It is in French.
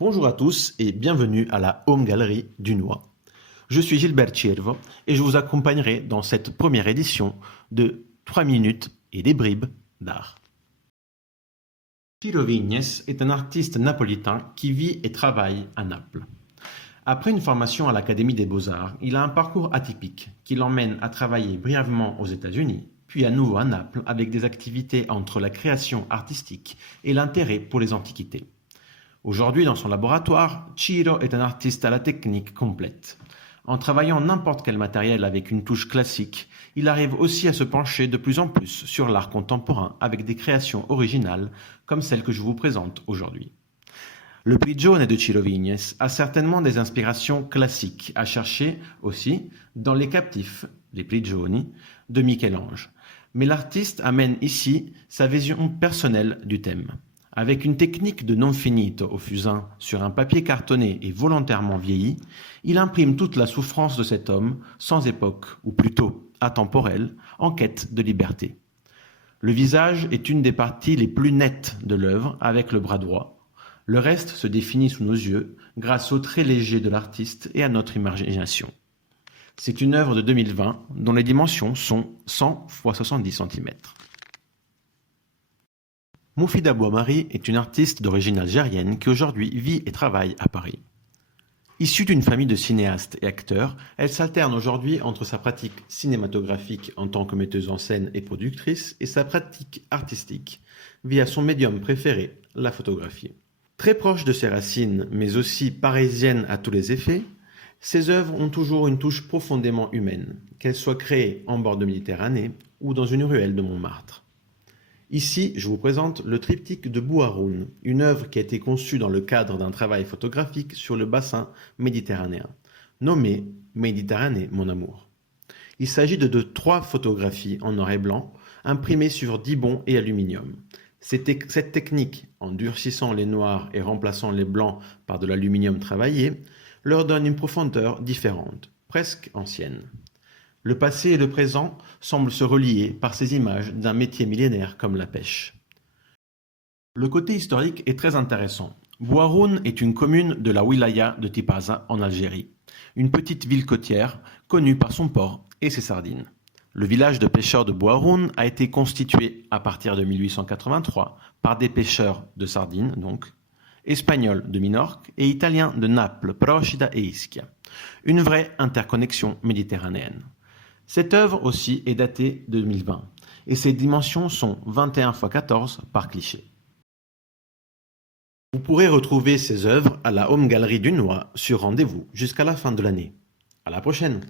Bonjour à tous et bienvenue à la Home Gallery du Noix. Je suis Gilbert Ciervo et je vous accompagnerai dans cette première édition de 3 minutes et des bribes d'art. Ciro Vignes est un artiste napolitain qui vit et travaille à Naples. Après une formation à l'Académie des Beaux-Arts, il a un parcours atypique qui l'emmène à travailler brièvement aux États-Unis, puis à nouveau à Naples avec des activités entre la création artistique et l'intérêt pour les antiquités. Aujourd'hui, dans son laboratoire, Ciro est un artiste à la technique complète. En travaillant n'importe quel matériel avec une touche classique, il arrive aussi à se pencher de plus en plus sur l'art contemporain avec des créations originales comme celle que je vous présente aujourd'hui. Le prigione de Ciro Vignes a certainement des inspirations classiques à chercher aussi dans les captifs, les prigioni, de Michel-Ange. Mais l'artiste amène ici sa vision personnelle du thème. Avec une technique de non finito au fusain sur un papier cartonné et volontairement vieilli, il imprime toute la souffrance de cet homme sans époque, ou plutôt atemporel, en quête de liberté. Le visage est une des parties les plus nettes de l'œuvre avec le bras droit. Le reste se définit sous nos yeux grâce au trait léger de l'artiste et à notre imagination. C'est une œuvre de 2020 dont les dimensions sont 100 x 70 cm. Moufida Bouamari est une artiste d'origine algérienne qui aujourd'hui vit et travaille à Paris. Issue d'une famille de cinéastes et acteurs, elle s'alterne aujourd'hui entre sa pratique cinématographique en tant que metteuse en scène et productrice et sa pratique artistique via son médium préféré, la photographie. Très proche de ses racines, mais aussi parisienne à tous les effets, ses œuvres ont toujours une touche profondément humaine, qu'elles soient créées en bord de Méditerranée ou dans une ruelle de Montmartre. Ici, je vous présente le triptyque de Bouharoun, une œuvre qui a été conçue dans le cadre d'un travail photographique sur le bassin méditerranéen, nommé Méditerranée, mon amour. Il s'agit de 3 photographies en noir et blanc, imprimées sur dibond et aluminium. Cette technique, en durcissant les noirs et remplaçant les blancs par de l'aluminium travaillé, leur donne une profondeur différente, presque ancienne. Le passé et le présent semblent se relier par ces images d'un métier millénaire comme la pêche. Le côté historique est très intéressant. Bouharoun est une commune de la wilaya de Tipaza en Algérie, une petite ville côtière connue par son port et ses sardines. Le village de pêcheurs de Bouharoun a été constitué à partir de 1883 par des pêcheurs de sardines, donc, espagnols de Minorque et italiens de Naples, Procida et Ischia. Une vraie interconnexion méditerranéenne. Cette œuvre aussi est datée de 2020 et ses dimensions sont 21 x 14 par cliché. Vous pourrez retrouver ces œuvres à la Home Gallery du Noix sur rendez-vous jusqu'à la fin de l'année. À la prochaine!